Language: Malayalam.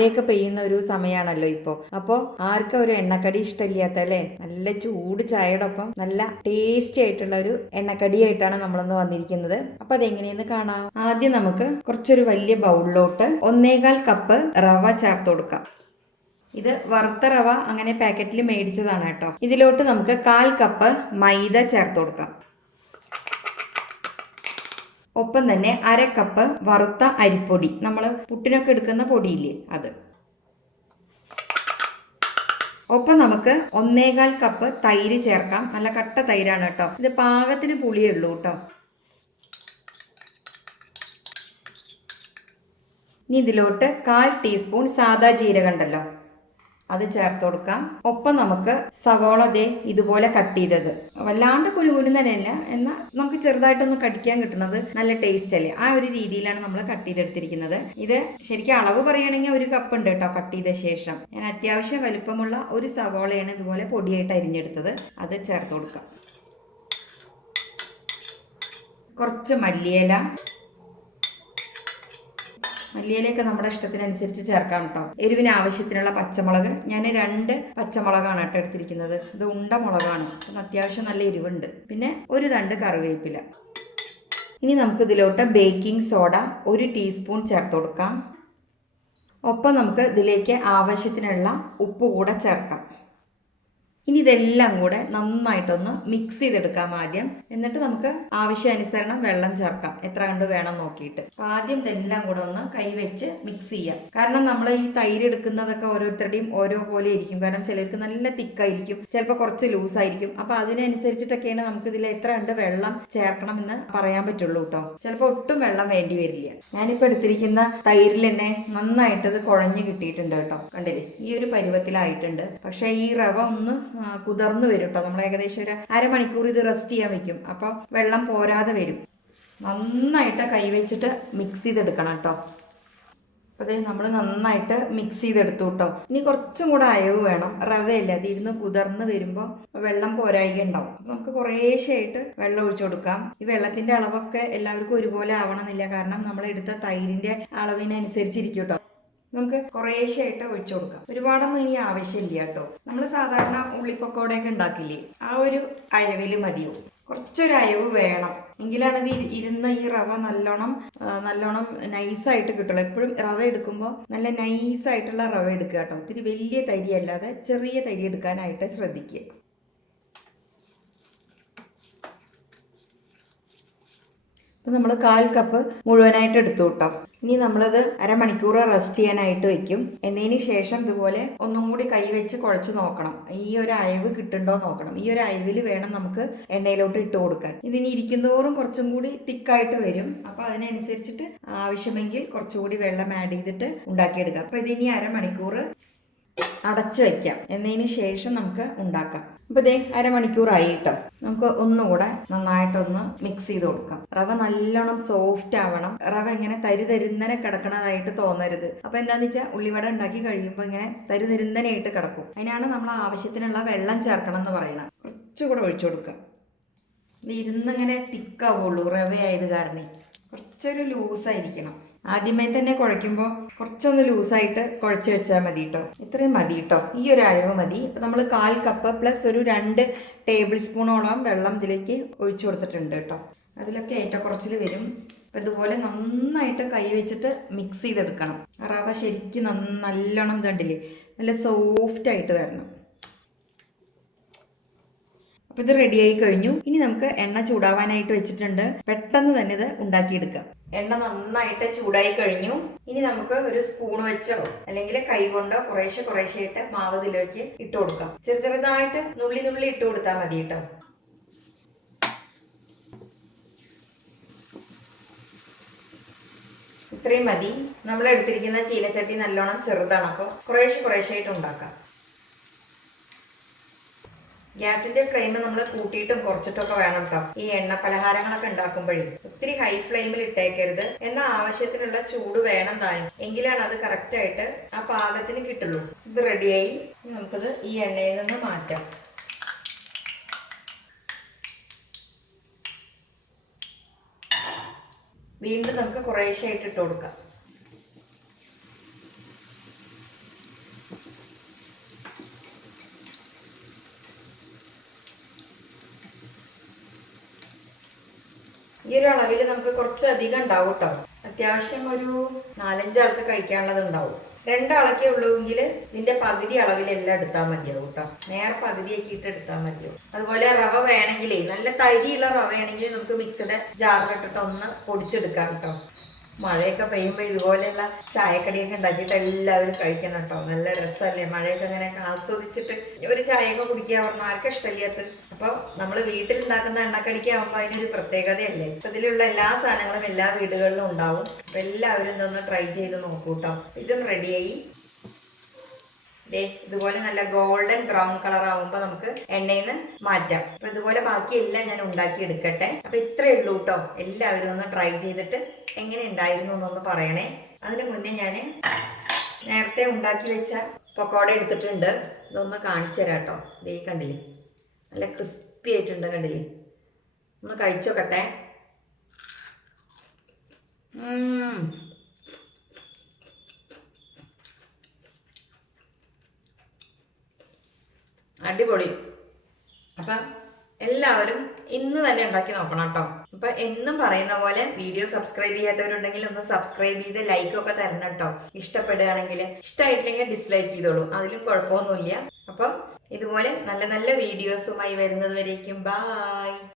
മഴയൊക്കെ പെയ്യുന്ന ഒരു സമയമാണല്ലോ ഇപ്പോ. അപ്പോൾ ആർക്കും ഒരു എണ്ണക്കടി ഇഷ്ടമില്ലാത്ത അല്ലേ? നല്ല ചൂട് ചായയുടെ ഒപ്പം നല്ല ടേസ്റ്റി ആയിട്ടുള്ള ഒരു എണ്ണക്കടിയായിട്ടാണ് നമ്മളൊന്ന് വന്നിരിക്കുന്നത്. അപ്പൊ അതെങ്ങനെയെന്ന് കാണാം. ആദ്യം നമുക്ക് കുറച്ചൊരു വലിയ ബൗളിലോട്ട് ഒന്നേകാൽ കപ്പ് റവ ചേർത്ത് കൊടുക്കാം. ഇത് വറുത്ത റവ അങ്ങനെ പാക്കറ്റിൽ മേടിച്ചതാണ് കേട്ടോ. ഇതിലോട്ട് നമുക്ക് കാൽ കപ്പ് മൈദ ചേർത്ത് കൊടുക്കാം. ഒപ്പം തന്നെ അര കപ്പ് വറുത്ത അരിപ്പൊടി. നമ്മൾ പുട്ടിനൊക്കെ എടുക്കുന്ന പൊടിയില്ലേ അത്. ഒപ്പം നമുക്ക് ഒന്നേകാൽ കപ്പ് തൈര് ചേർക്കാം. നല്ല കട്ട തൈരാണ് കേട്ടോ. ഇത് പാകത്തിന് പുളിയേ ഉള്ളൂ കേട്ടോ. ഇനി ഇതിലോട്ട് കാൽ ടീസ്പൂൺ സാദാ ജീരകം ഉണ്ടല്ലോ. അത് ചേർത്ത് കൊടുക്കാം. ഒപ്പം നമുക്ക് സവോള ദേ ഇതുപോലെ കട്ട് ചെയ്തത്. വല്ലാണ്ട് കുലുകുലു തന്നെയല്ല. എന്നാൽ നമുക്ക് ചെറുതായിട്ടൊന്ന് കടിക്കാൻ കിട്ടുന്നത് നല്ല ടേസ്റ്റ് അല്ലേ? ആ ഒരു രീതിയിലാണ് നമ്മൾ കട്ട് ചെയ്തെടുത്തിരിക്കുന്നത്. ഇത് ശരിക്കും അളവ് പറയുകയാണെങ്കിൽ ഒരു കപ്പ് ഉണ്ട് കേട്ടോ കട്ട് ചെയ്ത ശേഷം. ഞാൻ അത്യാവശ്യം വലുപ്പമുള്ള ഒരു സവോളയാണ് ഇതുപോലെ പൊടിയായിട്ട് അരിഞ്ഞെടുത്തത്. അത് ചേർത്ത് കൊടുക്കാം. കുറച്ച് മല്ലിയില മല്ലിയിലയൊക്കെ നമ്മുടെ ഇഷ്ടത്തിനനുസരിച്ച് ചേർക്കാം കേട്ടോ. എരിവിന് ആവശ്യത്തിനുള്ള പച്ചമുളക്. ഞാൻ രണ്ട് പച്ചമുളകാണ് കേട്ടോ എടുത്തിരിക്കുന്നത്. ഇത് ഉണ്ട മുളകാണ്. അത്യാവശ്യം നല്ല എരിവുണ്ട്. പിന്നെ ഒരു തണ്ട് കറിവേപ്പില. ഇനി നമുക്ക് ഇതിലോട്ട് ബേക്കിംഗ് സോഡ ഒരു ടീസ്പൂൺ ചേർത്ത് കൊടുക്കാം. ഒപ്പം നമുക്ക് ഇതിലേക്ക് ആവശ്യത്തിനുള്ള ഉപ്പ് കൂടെ ചേർക്കാം. ഇനി ഇതെല്ലാം കൂടെ നന്നായിട്ടൊന്ന് മിക്സ് ചെയ്തെടുക്കാം ആദ്യം. എന്നിട്ട് നമുക്ക് ആവശ്യാനുസരണം വെള്ളം ചേർക്കാം. എത്ര കണ്ട് വേണം നോക്കിയിട്ട്. ആദ്യം ഇതെല്ലാം കൂടെ ഒന്ന് കൈവച്ച് മിക്സ് ചെയ്യാം. കാരണം നമ്മൾ ഈ തൈര് എടുക്കുന്നതൊക്കെ ഓരോരുത്തരുടെയും ഓരോ പോലെ ഇരിക്കും. കാരണം ചിലർക്ക് നല്ല തിക്കായിരിക്കും. ചിലപ്പോൾ കുറച്ച് ലൂസായിരിക്കും അപ്പൊ അതിനനുസരിച്ചിട്ടൊക്കെയാണ് നമുക്ക് ഇതിൽ എത്ര കണ്ട് വെള്ളം ചേർക്കണം എന്ന് പറയാൻ പറ്റുള്ളൂ കേട്ടോ ചിലപ്പോൾ ഒട്ടും വെള്ളം വേണ്ടി വരില്ല. ഞാനിപ്പോൾ എടുത്തിരിക്കുന്ന തൈരിൽ തന്നെ നന്നായിട്ട് ഇത് കുഴഞ്ഞു കിട്ടിയിട്ടുണ്ട് കേട്ടോ കണ്ടില്ലേ? ഈ ഒരു പരുവത്തിലായിട്ടുണ്ട്. പക്ഷേ ഈ റവ ഒന്ന് കുതിർന്ന് വരും കേട്ടോ നമ്മൾ ഏകദേശം ഒരു അരമണിക്കൂർ ഇത് റെസ്റ്റ് ചെയ്യാൻ വെക്കും. അപ്പം വെള്ളം പോരാതെ വരും. നന്നായിട്ട് കൈവച്ചിട്ട് മിക്സ് ചെയ്തെടുക്കണം കേട്ടോ അപ്പോൾ നമ്മൾ നന്നായിട്ട് മിക്സ് ചെയ്തെടുത്തു കേട്ടോ ഇനി കുറച്ചും കൂടെ അയവ് വേണം. റവയല്ലേ? അത് ഇരുന്ന് കുതിർന്ന് വരുമ്പോൾ വെള്ളം പോരായിക ഉണ്ടാവും നമുക്ക് കുറേശ്ശായിട്ട് വെള്ളം ഒഴിച്ചു കൊടുക്കാം. ഈ വെള്ളത്തിന്റെ അളവൊക്കെ എല്ലാവർക്കും ഒരുപോലെ ആവണമെന്നില്ല. കാരണം നമ്മൾ എടുത്ത തൈരിന്റെ അളവിനനുസരിച്ചിരിക്കും കേട്ടോ നമുക്ക് കുറേശ്ശായിട്ട് ഒഴിച്ചു കൊടുക്കാം. ഒരുപാടൊന്നും ഇനി ആവശ്യമില്ല കേട്ടോ. നമ്മൾ സാധാരണ ഉള്ളിപ്പക്കോടയൊക്കെ ഉണ്ടാക്കില്ലേ? ആ ഒരു അയവിൽ മതിയോ കുറച്ചൊരു അയവ് വേണം. എങ്കിലാണ് ഇത് ഇരുന്ന ഈ റവ നല്ലോണം നല്ലോണം നൈസായിട്ട് കിട്ടുള്ളൂ. എപ്പോഴും റവ എടുക്കുമ്പോൾ നല്ല നൈസായിട്ടുള്ള റവ എടുക്കുക കേട്ടോ. ഒത്തിരി വലിയ തരി അല്ലാതെ ചെറിയ തരി എടുക്കാനായിട്ട് ശ്രദ്ധിക്കുക. അപ്പം നമ്മൾ കാൽ കപ്പ് മുഴുവനായിട്ട് എടുത്തു കേട്ടോ. ഇനി നമ്മളത് അരമണിക്കൂർ റെസ്റ്റ് ചെയ്യാനായിട്ട് വെക്കും. എന്നതിന് ശേഷം ഇതുപോലെ ഒന്നും കൂടി കൈ വെച്ച് കുഴച്ച് നോക്കണം. ഈ ഒരു അയവ് കിട്ടുണ്ടോ നോക്കണം. ഈ ഒരു അയവിൽ വേണം നമുക്ക് എണ്ണയിലോട്ട് ഇട്ട് കൊടുക്കാൻ. ഇതിനി ഇരിക്കുന്നതോറും കുറച്ചും കൂടി തിക്കായിട്ട് വരും. അപ്പോൾ അതിനനുസരിച്ചിട്ട് ആവശ്യമെങ്കിൽ കുറച്ചുകൂടി വെള്ളം ആഡ് ചെയ്തിട്ട് ഉണ്ടാക്കിയെടുക്കാം. അപ്പോൾ ഇതിനി അരമണിക്കൂർ അടച്ചു വെക്കാം. എന്നതിന് ശേഷം നമുക്ക് ഉണ്ടാക്കാം. അപ്പോൾ ഇതേ അരമണിക്കൂറായി കേട്ടോ. നമുക്ക് ഒന്നുകൂടെ നന്നായിട്ടൊന്ന് മിക്സ് ചെയ്ത് കൊടുക്കാം. റവ നല്ലോണം സോഫ്റ്റ് ആവണം. റവ ഇങ്ങനെ തരി തരുന്നനെ കിടക്കണതായിട്ട് തോന്നരുത്. അപ്പോൾ എന്താണെന്ന് വെച്ചാൽ ഉള്ളിവട ഉണ്ടാക്കി കഴിയുമ്പോൾ ഇങ്ങനെ തരി തരുന്നനായിട്ട് കിടക്കും. അതിനാണ് നമ്മൾ ആവശ്യത്തിനുള്ള വെള്ളം ചേർക്കണം എന്ന് പറയണം കുറച്ചുകൂടെ ഒഴിച്ചു കൊടുക്കാം ഇത് ഇരുന്നിങ്ങനെ തിക്കാവുള്ളൂ റവ ആയത് കാരണം. കുറച്ചൊരു ലൂസായിരിക്കണം ആദ്യമേ തന്നെ കുഴയ്ക്കുമ്പോൾ കുറച്ചൊന്ന് ലൂസായിട്ട് കുഴച്ച് വെച്ചാൽ മതി കേട്ടോ ഇത്രയും മതി കേട്ടോ ഈ ഒരു അഴവ് മതി. ഇപ്പം നമ്മൾ കാൽ കപ്പ് പ്ലസ് ഒരു രണ്ട് ടേബിൾ സ്പൂണോളം വെള്ളം ഇതിലേക്ക് ഒഴിച്ചു കൊടുത്തിട്ടുണ്ട് കേട്ടോ. അതിലൊക്കെ ഏറ്റക്കുറച്ചിൽ വരും. അപ്പം ഇതുപോലെ നന്നായിട്ട് കൈ വെച്ചിട്ട് മിക്സ് ചെയ്തെടുക്കണം. റവ ശരിക്കും നല്ലോണം തണ്ടില്ലേ നല്ല സോഫ്റ്റായിട്ട് വരണം. അപ്പോൾ ഇത് റെഡിയായി കഴിഞ്ഞു. ഇനി നമുക്ക് എണ്ണ ചൂടാവാനായിട്ട് വെച്ചിട്ടുണ്ട്. പെട്ടെന്ന് തന്നെ ഇത് ഉണ്ടാക്കിയെടുക്കാം. എണ്ണ നന്നായിട്ട് ചൂടായി കഴിഞ്ഞു. ഇനി നമുക്ക് ഒരു സ്പൂൺ വെച്ചോ അല്ലെങ്കിൽ കൈ കൊണ്ടോ കുറേശ്ശെ കുറേശ്ശെയായിട്ട് മാവ് ഇതിലേക്ക് ഇട്ട് കൊടുക്കാം. ചെറു ചെറുതായിട്ട് നുള്ളി നുള്ളി ഇട്ട് കൊടുത്താൽ മതി കേട്ടോ. ഇത്രയും മതി. നമ്മൾ എടുത്തിരിക്കുന്ന ചീനച്ചട്ടി നല്ലോണം ചെറുതാണ്. അപ്പോൾ കുറേശ്ശെ കുറേശ്ശെയായിട്ട് ഉണ്ടാക്കാം. ഗ്യാസിന്റെ ഫ്ലെയിം നമ്മൾ കൂട്ടിയിട്ടും കുറച്ചിട്ടൊക്കെ വേണം കേട്ടോ ഈ എണ്ണ പലഹാരങ്ങളൊക്കെ ഉണ്ടാക്കുമ്പോഴേ. ഒത്തിരി ഹൈ ഫ്ലെയിമിൽ ഇട്ടേക്കരുത്. എന്ന ആവശ്യത്തിനുള്ള ചൂട് വേണം താനും. എങ്കിലാണ് അത് കറക്റ്റ് ആയിട്ട് ആ പാകത്തിന് കിട്ടുള്ളൂ. ഇത് റെഡിയായി നമുക്കത് ഈ എണ്ണയിൽ നിന്ന് മാറ്റാം. വീണ്ടും നമുക്ക് കുറേശ്ശെ ഇട്ടിട്ട് ഇട്ട് കൊടുക്കാം. ഈ ഒരു അളവിൽ നമുക്ക് കുറച്ച് അധികം ഉണ്ടാവും കേട്ടോ അത്യാവശ്യം ഒരു നാലഞ്ചാൾക്ക് കഴിക്കാനുള്ളത് ഉണ്ടാവും രണ്ടാളൊക്കെ ഉള്ളൂവെങ്കിൽ ഇതിന്റെ പകുതി അളവിലെല്ലാം എടുത്താൽ മതിയാവും കേട്ടോ നേരെ പകുതിയാക്കിയിട്ട് എടുത്താൽ മതിയാവും. അതുപോലെ റവ വേണമെങ്കിലേ നല്ല തരിയുള്ള റവ ആണെങ്കിൽ നമുക്ക് മിക്സഡ് ജാറിലിട്ടിട്ട് ഒന്ന് പൊടിച്ചെടുക്കാം കേട്ടോ മഴയൊക്കെ പെയ്യുമ്പോൾ ഇതുപോലെയുള്ള ചായക്കടിയൊക്കെ ഉണ്ടാക്കിയിട്ട് എല്ലാവരും കഴിക്കണം കേട്ടോ. നല്ല രസമല്ലേ? മഴയൊക്കെ അങ്ങനെ ആസ്വദിച്ചിട്ട് ഒരു ചായയൊക്കെ കുടിക്കുക പറഞ്ഞാൽ ആർക്കും ഇഷ്ടമില്ലാത്ത അപ്പോൾ നമ്മൾ വീട്ടിൽ ഉണ്ടാക്കുന്ന എണ്ണക്കടിക്ക് ആകുമ്പോൾ അതിനൊരു പ്രത്യേകതയല്ലേ? അപ്പൊ ഇതിലുള്ള എല്ലാ സാധനങ്ങളും എല്ലാ വീടുകളിലും ഉണ്ടാവും. അപ്പൊ എല്ലാവരും ഇതൊന്ന് ട്രൈ ചെയ്ത് നോക്കൂ കേട്ടോ ഇതും റെഡിയായി. ദേ ഇതുപോലെ നല്ല ഗോൾഡൻ ബ്രൗൺ കളർ ആവുമ്പോൾ നമുക്ക് എണ്ണയിൽ നിന്ന് മാറ്റാം. അപ്പൊ ഇതുപോലെ ബാക്കിയെല്ലാം ഞാൻ ഉണ്ടാക്കി എടുക്കട്ടെ അപ്പൊ ഇത്രയേ ഉള്ളൂ കേട്ടോ എല്ലാവരും ഒന്ന് ട്രൈ ചെയ്തിട്ട് എങ്ങനെ ഉണ്ടായിരുന്നു എന്നൊന്ന് പറയണേ. അതിനു മുന്നേ ഞാൻ നേരത്തെ ഉണ്ടാക്കി വെച്ച പക്കോട എടുത്തിട്ടുണ്ട്. ഇതൊന്ന് കാണിച്ചു തരാം കേട്ടോ. ദേ കണ്ടില്ലേ? നല്ല ക്രിസ്പി ആയിട്ടുണ്ട് കണ്ടില്ലേ? ഒന്ന് കഴിച്ചോക്കട്ടെ. അടിപൊളി. അപ്പം എല്ലാവരും ഇന്ന് തന്നെ ഉണ്ടാക്കി നോക്കണം കേട്ടോ. അപ്പൊ എന്നും പറയുന്ന പോലെ വീഡിയോ സബ്സ്ക്രൈബ് ചെയ്യാത്തവരുണ്ടെങ്കിൽ ഒന്ന് സബ്സ്ക്രൈബ് ചെയ്ത് ലൈക്ക് ഒക്കെ തരണം കേട്ടോ ഇഷ്ടപ്പെടുകയാണെങ്കിൽ ഇഷ്ടമായിട്ടില്ലെങ്കിൽ ഡിസ്ലൈക്ക് ചെയ്തോളൂ. അതിലും കുഴപ്പമൊന്നുമില്ല. അപ്പം ഇതുപോലെ നല്ല നല്ല വീഡിയോസുമായി വരുന്നത് വരേക്കും. ബായ്